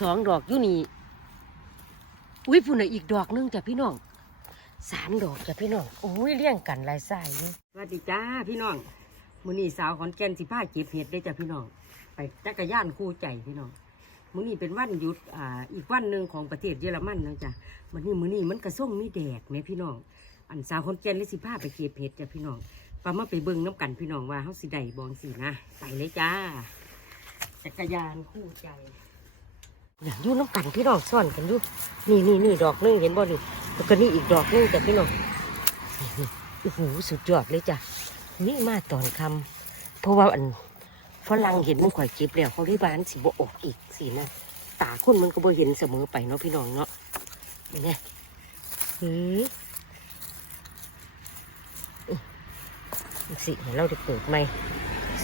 สองดอกอยู่นี่อุ้ยพุ่นอีกดอกนึงจ้ะพี่น้องสามดอกจ้ะพี่น้องโอ้ยเลี้ยงกันลายสายอยู่สวัสดีจ้าพี่น้องมื้อนี้สาวขอนแก่นสิพาเก็บเห็ดได้จ้ะพี่น้อง ไปจักรยานคู่ใจพี่น้องมื้อนี้เป็นวันหยุดอ่าอีกวันหนึ่งของประเทศเยอรมันนะจ้ะมื้อนี้มื้อนี้มันกระส่งมีแดดแหมพี่น้อง อันสาวขอนแก่นเลยสิพาไปเก็บเห็ดจ้ะพี่น้องปามาไปเบิ่งน้ำกันพี่น้องว่าเฮาสิได้บองสินะไปเลยจ้าจักรยานคู่ใจ อย่างยู่น้ำกันพี่น้องซ่อนกันอยู่นี่นี่นี่ดอกนึงเห็นบ่นี่แล้วก็นี่อีกดอกนึงจ้ะพี่น้องโอ้โหสุดยอดเลยจ้ะนี่มาตอนคำเพราะว่าอันฝรั่งเห็นมันข่อยเก็บแล้วเขาได้บานสิบออกอีกสินะตาคนมันก็บ่เห็นเสมอไปเนาะพี่น้องเนาะนี่ไงหือสิให้เราได้เปิดไหม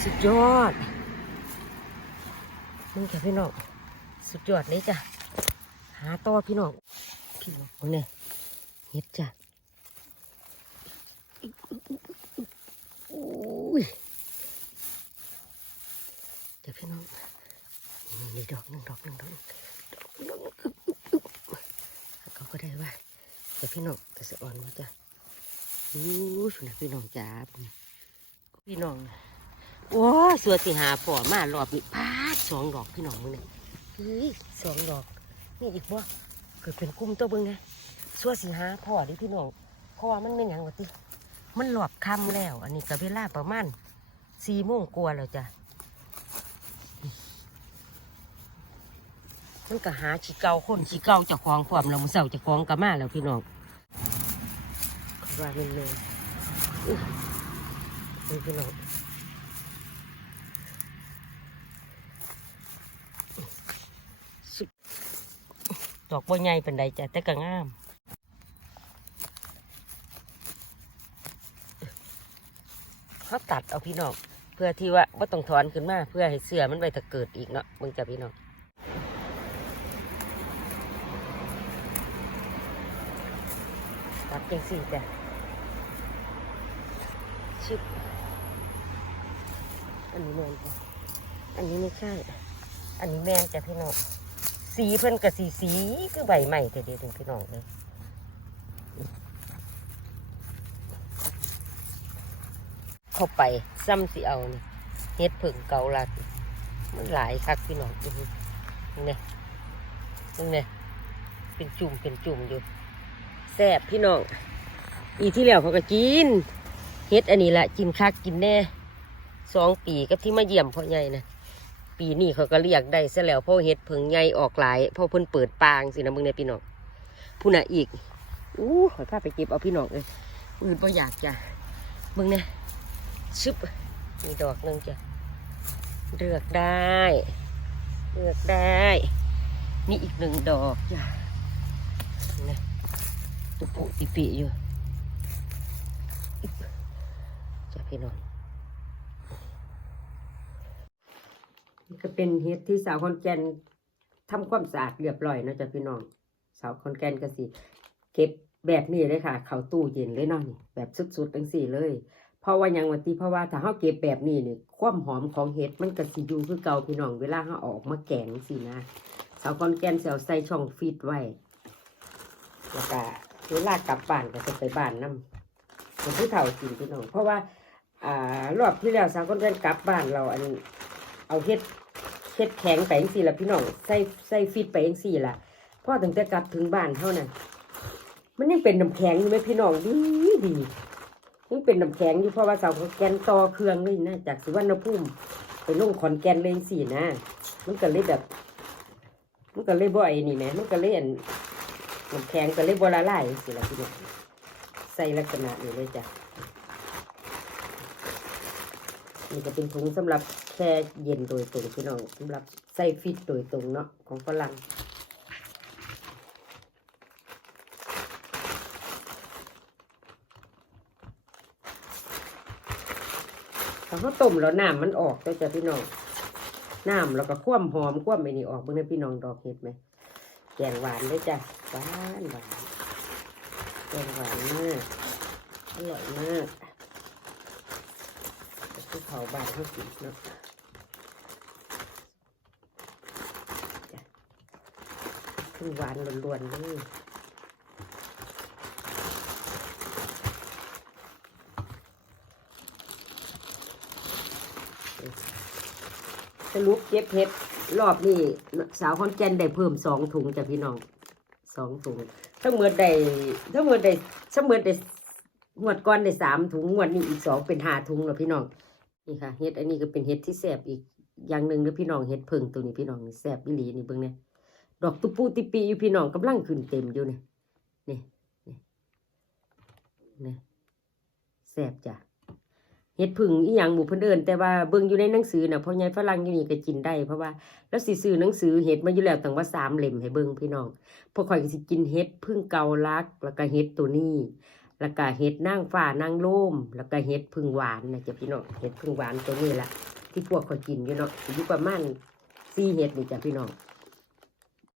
สุดยอดมึงจ้ะพี่น้อง สุดยอดเลยจ้ะ หาต่อพี่น้อง พี่น้องคนนี้เฮ็ดจ้ะอุ้ยเดี๋ยวพี่น้องนี่ดอกหนึ่งดอกหนึ่งดอกหนึ่งดอกหนึ่งดอกหนึ่งเขาก็ได้ว่าเดี๋ยวพี่น้องแต่สะอ่อนมาจ้ะอู้สุนัขพี่น้องจ้าพี่น้องโอ้สัวสิหาพ่อมารอบนี้พาดสองดอกพี่น้องมึงเนี่ย เฮ้ยสองดอกนี่อีกบ่เกิดเป็นกลุ่มตัวเบิ่งไงสัวสิหาพ่อดิพี่น้องเพราะว่ามันเป็นหยังวะติมันหลอบคำแล้ว อันนี้ก็เวลาประมาณสี่โมงกว่าแล้วจ้ะมันก็หาชีเกาคนชีเกาจะคลองความเราเสาจะคลองกับมาแล้วพี่น้องว่าเป็นเลยอุ๊ยนี่พี่น้อง ดอกบัวใหญ่เป็นใดจ้ะแต่ก็งามเขาตัดเอาพี่น้องเพื่อที่ว่าว่าต้องถอนขึ้นมาเพื่อให้เสือมันไปถ้าเกิดอีกเนาะมึงจะพี่น้องตัดยังสี่จ้ะชิบอันนี้แมนจ้ะอันนี้ไม่ใช่อันนี้แมนจ้ะพี่น้อง สีเพิ่นกับสีสีคือใบใหม่แต่เดียวถึงพี่น้องเลยเข้าไปซ้ำสิเอานี่เฮ็ดผึ่งเกาลัดมันหลายคักพี่น้องอื้อหือนี่ไงนี่ไงเป็นจุ่มเป็นจุ่มอยู่แซ่บพี่น้องอีที่แล้วเขาก็กินเฮ็ดอันนี้แหละกินคักกินแน่สองปีกับที่มาเยี่ยมพ่อใหญ่นะ ปีนี้เขาก็เรียกได้ซะแล้วเพราะเห็ดเพิงใหญ่ออกหลายเพราะเพิ่นเปิดปางสินะมึงเนี่ยพี่น้องผู้น่ะอีกอู้ขอยพาไปเก็บเอาพี่น้องเลยอื่นบ่อยากจ้ะมึงเนี่ยชึบมีดอกหนึงจ้ะเลือกได้เลือกได้ นี่อีกหนึ่งดอกจ้ะนี่ตุปุติปิอยู่อึบจ้ะพี่น้อง นี่ก็เป็นเฮ็ดที่สาวคอนแกนทำความสะอาดเรียบร้อยนะจ้ะพี่น้อง สาวคอนแกนก็สิเก็บแบบนี้เลยค่ะ เขาตู้เย็นเลยเนาะนี่แบบสุดๆจังสี่เลย เพราะว่าหยังวันที่เพราะว่าถ้าเฮาเก็บแบบนี้เนี่ยความหอมของเห็ดมันก็สิอยู่คือเก่าพี่น้องเวลาเฮาออกมาแกงสินะ สาวคอนแกนเสียวใส่ช่องฟีดไว้แล้วก็เวลากลับบ้านก็จะไปบ้านน้ำเป็นผู้เฒ่ากินพี่น้องเพราะว่าอ่ารอบที่แล้วสาวคอนแกนกลับบ้านเราอัน เอาเฮ็ดเฮ็ดแข็งไปจังซี่ละพี่น้องใส่ใส่ฟิตไปจังซี่ละพ่อถึงจะกลับถึงบ้านเท่านั้นมันยังเป็นน้ำแข็งอยู่ไหมพี่น้องดีดียังเป็นน้ำแข็งอยู่เพราะว่าเสาของแกนต่อเครื่องเลยนะจากสุวรรณภูมิไปลงขอนแก่นเลยจังซี่นะ มันก็เลยแบบมันก็เลยบ่อ้นี่แหมมันก็เลยอันน้ำแข็งก็เลยบ่ละลายจังซี่ล่ะพี่น้องใส่ลักษณะนี้เลยจ้ะนี่ก็เป็นถุงสำหรับ แช่เย็นโดยตรงพี่น้องสำหรับใส่ฟิตโดยตรงเนาะของฝรั่งถ้าเขาต้มแล้วน้ำมันออกก็จะพี่น้องน้ำแล้วก็คว่ำหอมคว่ำไปนี่ออกเมื่อพี่น้องดอกเห็ดไหมแกงหวานด้วยจ้ะหวานหวานแกงหวานมากอร่อยมากที่เขาบานเขาสีเนาะ พึ่งหวานล้วนๆเลยสรุปเก็บเห็ดรอบนี้สาวคอนแกนได้เพิ่มสองถุงจ้ะพี่น้องสองถุงทั้งหมดได้ทั้งหมดได้ทั้งหมดได้งวดก่อนได้สามถุงงวดนี้อีกสองเป็นห้าถุงแล้วพี่น้องนี่ค่ะเห็ดอันนี้ก็เป็นเห็ดที่แสบอีกอย่างหนึ่งเด้อพี่น้องเห็ดเพิงตัวนี้พี่น้องแสบอีหลีนี่เบิ่งเนี่ย ดอกตุปูติปีอยู่พี่น้องกำลังขึ้นเต็มอยู่เนี่ยนี่นี่นี่แสบจ้ะเห็ดผึ่งอีหยังหมู่เพิ่นเอินแต่ว่าเบิ่งอยู่ในหนังสือน่ะพ่อใหญ่ฝรั่งอยู่นี่ก็กินได้เพราะว่าแล้วสิซื้อหนังสือเห็ดมาอยู่แล้วตั้งว่าสามเล่มให้เบิ่งพี่น้องพวกข่อยก็สิกินเห็ดพึ่งเกาลัก แล้วก็เห็ดตัวนี้แล้วก็เห็ดนางฟ้านางโล่มแล้วก็เห็ดพึ่งหวานนะจ๊ะพี่น้องเห็ดพึ่งหวานตัวนี้ละที่พวกเขากินอยู่เนาะอยู่ประมาณสี่เห็ดนี่จ้ะพี่น้อง